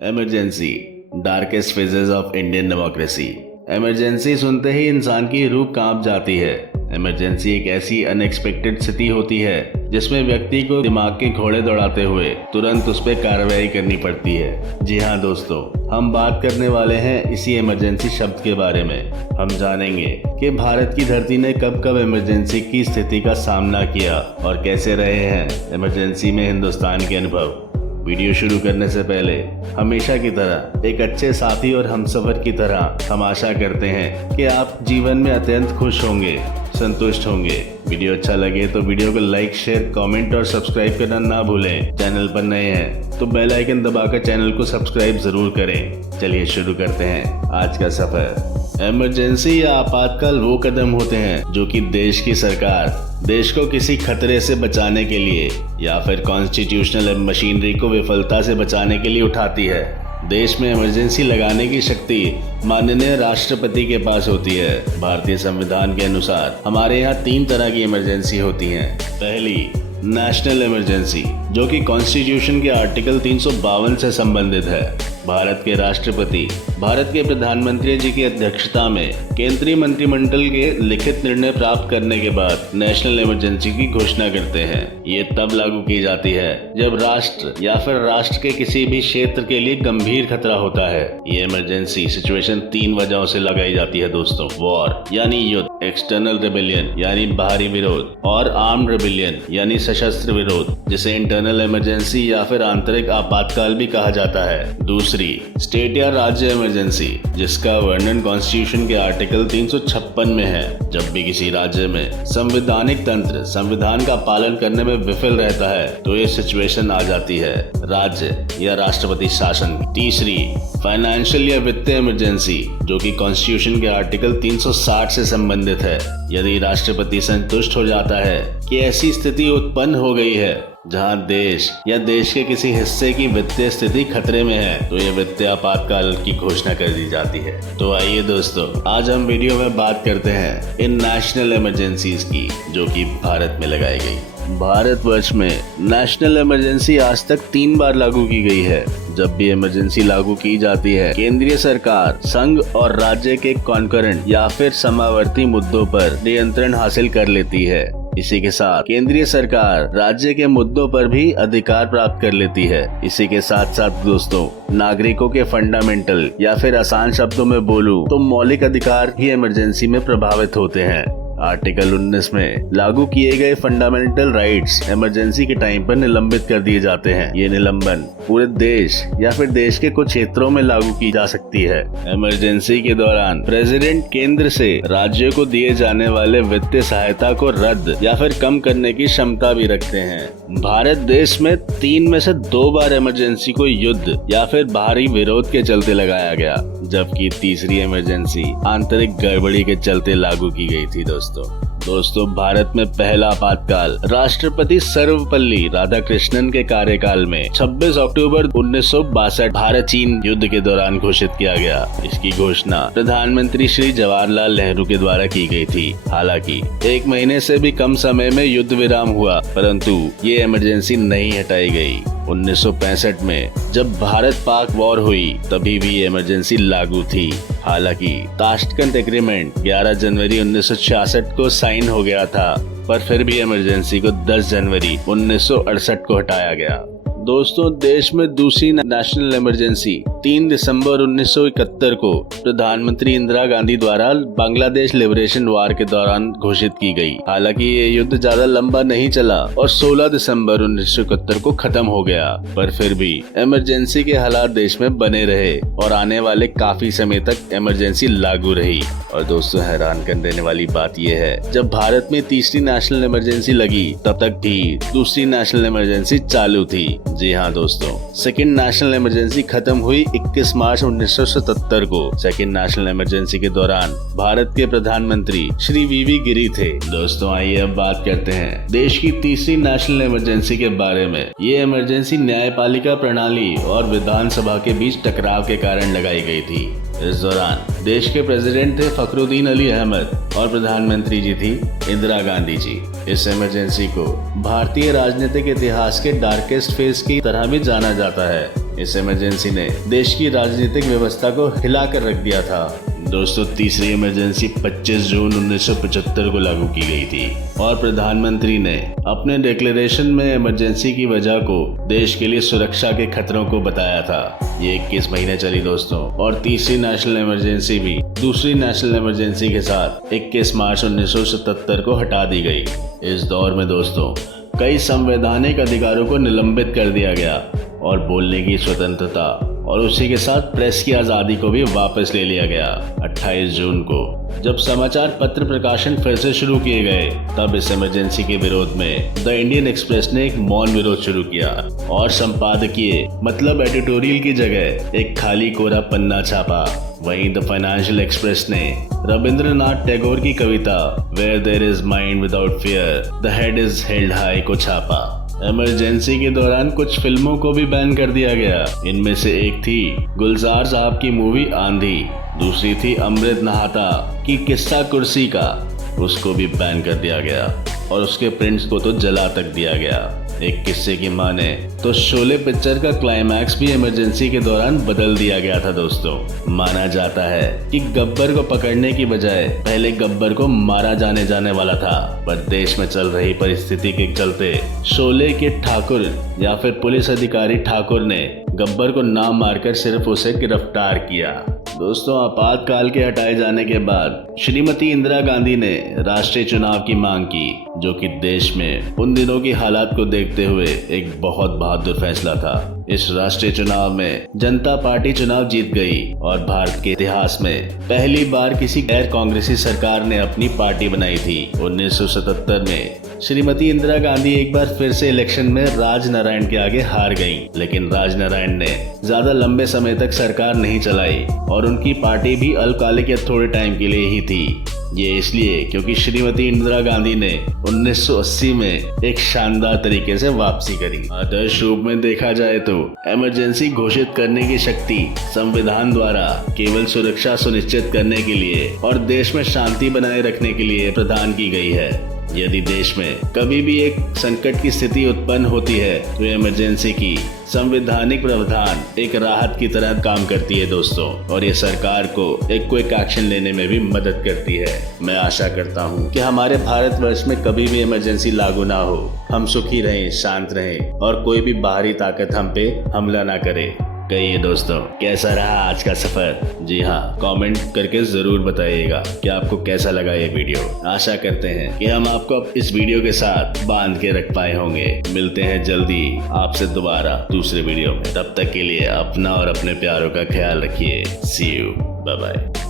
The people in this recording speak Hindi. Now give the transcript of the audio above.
Emergency, darkest phases of Indian democracy. Emergency सुनते ही इंसान की रूह कांप जाती है। इमरजेंसी एक ऐसी अनएक्सपेक्टेड स्थिति होती है जिसमें व्यक्ति को दिमाग के घोड़े दौड़ाते हुए तुरंत उस पर कार्रवाई करनी पड़ती है। जी हाँ दोस्तों, हम बात करने वाले हैं इसी इमरजेंसी शब्द के बारे में। हम जानेंगे कि भारत की धरती ने कब कब इमरजेंसी की स्थिति का सामना किया और कैसे रहे हैं इमरजेंसी में हिंदुस्तान के अनुभव। वीडियो शुरू करने से पहले हमेशा की तरह एक अच्छे साथी और हमसफर की तरह हम आशा करते हैं कि आप जीवन में अत्यंत खुश होंगे, संतुष्ट होंगे। वीडियो अच्छा लगे तो वीडियो को लाइक, शेयर, कमेंट और सब्सक्राइब करना ना भूलें। चैनल पर नए हैं तो बेल आइकन दबाकर चैनल को सब्सक्राइब जरूर करें। चलिए शुरू करते हैं आज का सफर। इमरजेंसी या आपातकाल वो कदम होते हैं जो कि देश की सरकार देश को किसी खतरे से बचाने के लिए या फिर कॉन्स्टिट्यूशनल मशीनरी को विफलता से बचाने के लिए उठाती है। देश में इमरजेंसी लगाने की शक्ति माननीय राष्ट्रपति के पास होती है। भारतीय संविधान के अनुसार हमारे यहाँ 3 तरह की इमरजेंसी होती हैं। पहली, नेशनल इमरजेंसी, जो कि कॉन्स्टिट्यूशन के आर्टिकल 352 से संबंधित है। भारत के राष्ट्रपति भारत के प्रधानमंत्री जी की अध्यक्षता में केंद्रीय मंत्रिमंडल के लिखित निर्णय प्राप्त करने के बाद नेशनल इमरजेंसी की घोषणा करते हैं। ये तब लागू की जाती है जब राष्ट्र या फिर राष्ट्र के किसी भी क्षेत्र के लिए गंभीर खतरा होता है। ये इमरजेंसी सिचुएशन 3 वजहों से लगाई जाती है दोस्तों। वॉर यानी युद्ध, एक्सटर्नल रेबेलियन यानी बाहरी विरोध और आर्म्ड रेबेलियन यानी सशस्त्र विरोध, जिसे इंटरनल इमरजेंसी या फिर आंतरिक आपातकाल भी कहा जाता है। दूसरी, स्टेट या राज्य इमरजेंसी, जिसका वर्णन कॉन्स्टिट्यूशन के आर्टिकल 356 में है। जब भी किसी राज्य में संवैधानिक तंत्र संविधान का पालन करने में विफल रहता है तो ये सिचुएशन आ जाती है राज्य या राष्ट्रपति शासन। तीसरी, फाइनेंशियल या वित्तीय इमरजेंसी, जो कि कॉन्स्टिट्यूशन के आर्टिकल 360 से संबंधित है। यदि राष्ट्रपति संतुष्ट हो जाता है कि ऐसी स्थिति उत्पन्न हो गई है जहां देश या देश के किसी हिस्से की वित्तीय स्थिति खतरे में है तो ये वित्तीय आपातकाल की घोषणा कर दी जाती है। तो आइए दोस्तों, आज हम वीडियो में बात करते हैं इन नेशनल इमरजेंसीज की जो कि भारत में लगाई गई। भारतवर्ष में नेशनल इमरजेंसी आज तक 3 बार लागू की गई है। जब भी इमरजेंसी लागू की जाती है, केंद्रीय सरकार संघ और राज्य के कॉन्करेंट या फिर समावर्ती मुद्दों पर नियंत्रण हासिल कर लेती है। इसी के साथ केंद्रीय सरकार राज्य के मुद्दों पर भी अधिकार प्राप्त कर लेती है। इसी के साथ साथ दोस्तों, नागरिकों के फंडामेंटल या फिर आसान शब्दों में बोलूं तो मौलिक अधिकार भी इमरजेंसी में प्रभावित होते हैं। आर्टिकल 19 में लागू किए गए फंडामेंटल राइट्स इमरजेंसी के टाइम पर निलंबित कर दिए जाते हैं। ये निलंबन पूरे देश या फिर देश के कुछ क्षेत्रों में लागू की जा सकती है। इमरजेंसी के दौरान प्रेसिडेंट केंद्र से राज्यों को दिए जाने वाले वित्तीय सहायता को रद्द या फिर कम करने की क्षमता भी रखते हैं। भारत देश में 3 में से 2 बार इमरजेंसी को युद्ध या फिर बाहरी विरोध के चलते लगाया गया, जबकि तीसरी इमरजेंसी आंतरिक गड़बड़ी के चलते लागू की गई थी। दोस्तों, भारत में पहला आपातकाल राष्ट्रपति सर्वपल्ली राधाकृष्णन के कार्यकाल में 26 अक्टूबर 1962 भारत चीन युद्ध के दौरान घोषित किया गया। इसकी घोषणा प्रधानमंत्री श्री जवाहरलाल नेहरू के द्वारा की गई थी। हालांकि 1 महीने से भी कम समय में युद्ध विराम हुआ, परंतु ये इमरजेंसी नहीं हटाई गई। 1965 में जब भारत पाक वॉर हुई तभी भी ये इमरजेंसी लागू थी। हालांकि ताशकंद एग्रीमेंट 11 जनवरी 1966 को साइन हो गया था, पर फिर भी इमरजेंसी को 10 जनवरी 1968 को हटाया गया। दोस्तों, देश में दूसरी नेशनल इमरजेंसी 3 दिसंबर 1971 को प्रधानमंत्री इंदिरा गांधी द्वारा बांग्लादेश लिबरेशन वार के दौरान घोषित की गई। हालांकि ये युद्ध ज्यादा लंबा नहीं चला और 16 दिसंबर 1971 को खत्म हो गया, पर फिर भी इमरजेंसी के हालात देश में बने रहे और आने वाले काफी समय तक इमरजेंसी लागू रही। और दोस्तों, हैरान कर देने वाली बात यह है, जब भारत में तीसरी नेशनल इमरजेंसी लगी तब तक भी दूसरी नेशनल इमरजेंसी चालू थी। जी हाँ दोस्तों, सेकंड नेशनल इमरजेंसी खत्म हुई 21 मार्च 1977 को। सेकंड नेशनल इमरजेंसी के दौरान भारत के प्रधानमंत्री श्री वीवी गिरी थे। दोस्तों, आइए अब बात करते हैं देश की तीसरी नेशनल इमरजेंसी के बारे में। ये इमरजेंसी न्यायपालिका प्रणाली और विधानसभा के बीच टकराव के कारण लगाई गई थी। इस दौरान देश के प्रेसिडेंट थे फखरुद्दीन अली अहमद और प्रधानमंत्री जी थी इंदिरा गांधी जी। इस इमरजेंसी को भारतीय राजनीतिक इतिहास के डार्केस्ट फेज की तरह भी जाना जाता है। इस इमरजेंसी ने देश की राजनीतिक व्यवस्था को हिलाकर रख दिया था। दोस्तों, तीसरी इमरजेंसी 25 जून 1975 को लागू की गई थी और प्रधानमंत्री ने अपने डिक्लेरेशन में इमरजेंसी की वजह को देश के लिए सुरक्षा के खतरों को बताया था। ये 21 महीने चली दोस्तों, और तीसरी नेशनल इमरजेंसी भी दूसरी नेशनल इमरजेंसी के साथ 21 मार्च 1977 को हटा दी गई। इस दौर में दोस्तों कई संवैधानिक अधिकारों को निलंबित कर दिया गया और बोलने की स्वतंत्रता और उसी के साथ प्रेस की आज़ादी को भी वापस ले लिया गया। 28 जून को जब समाचार पत्र प्रकाशन फिर से शुरू किए गए, तब इस इमरजेंसी के विरोध में द इंडियन एक्सप्रेस ने एक मौन विरोध शुरू किया और संपादकीय मतलब एडिटोरियल की जगह एक खाली कोरा पन्ना छापा। वहीं द फाइनेंशियल एक्सप्रेस ने रविंद्रनाथ टैगोर की कविता where there is mind without fear the head is held high को छापा। इमरजेंसी के दौरान कुछ फिल्मों को भी बैन कर दिया गया। इनमें से एक थी गुलजार साहब की मूवी आंधी, दूसरी थी अमृत नहाता की किस्सा कुर्सी का, उसको भी बैन कर दिया गया और उसके प्रिंट्स को तो जला तक दिया गया। एक किस्से की माने तो शोले पिक्चर का क्लाइमैक्स भी इमरजेंसी के दौरान बदल दिया गया था दोस्तों। माना जाता है कि गब्बर को पकड़ने की बजाय पहले गब्बर को मारा जाने वाला था, पर देश में चल रही परिस्थिति के चलते शोले के ठाकुर या फिर पुलिस अधिकारी ठाकुर ने गब्बर को ना मारकर सिर्फ उसे गिरफ्तार किया। दोस्तों, आपातकाल के हटाए जाने के बाद श्रीमती इंदिरा गांधी ने राष्ट्रीय चुनाव की मांग की, जो कि देश में उन दिनों की हालात को देखते हुए एक बहुत बहादुर फैसला था। इस राष्ट्रीय चुनाव में जनता पार्टी चुनाव जीत गई और भारत के इतिहास में पहली बार किसी गैर कांग्रेसी सरकार ने अपनी पार्टी बनाई थी। 1977 में श्रीमती इंदिरा गांधी एक बार फिर से इलेक्शन में राजनारायण के आगे हार गईं, लेकिन राजनारायण ने ज्यादा लंबे समय तक सरकार नहीं चलाई और उनकी पार्टी भी अल्पकालिक या थोड़े टाइम के लिए ही थी। ये इसलिए क्योंकि श्रीमती इंदिरा गांधी ने 1980 में एक शानदार तरीके से वापसी करी। आदर्श रूप में देखा जाए तो इमरजेंसी घोषित करने की शक्ति संविधान द्वारा केवल सुरक्षा सुनिश्चित करने के लिए और देश में शांति बनाए रखने के लिए प्रदान की गई है। यदि देश में कभी भी एक संकट की स्थिति उत्पन्न होती है तो इमरजेंसी की संवैधानिक प्रावधान एक राहत की तरह काम करती है दोस्तों, और ये सरकार को एक क्विक एक्शन लेने में भी मदद करती है। मैं आशा करता हूँ कि हमारे भारतवर्ष में कभी भी इमरजेंसी लागू ना हो, हम सुखी रहें, शांत रहें और कोई भी बाहरी ताकत हम पे हमला ना करे। कहिए दोस्तों, कैसा रहा आज का सफर? जी हाँ, कमेंट करके जरूर बताइएगा कि आपको कैसा लगा ये वीडियो। आशा करते हैं कि हम आपको इस वीडियो के साथ बांध के रख पाए होंगे। मिलते हैं जल्दी आपसे दोबारा दूसरे वीडियो में। तब तक के लिए अपना और अपने प्यारों का ख्याल रखिए। सी यू, बाय बाय।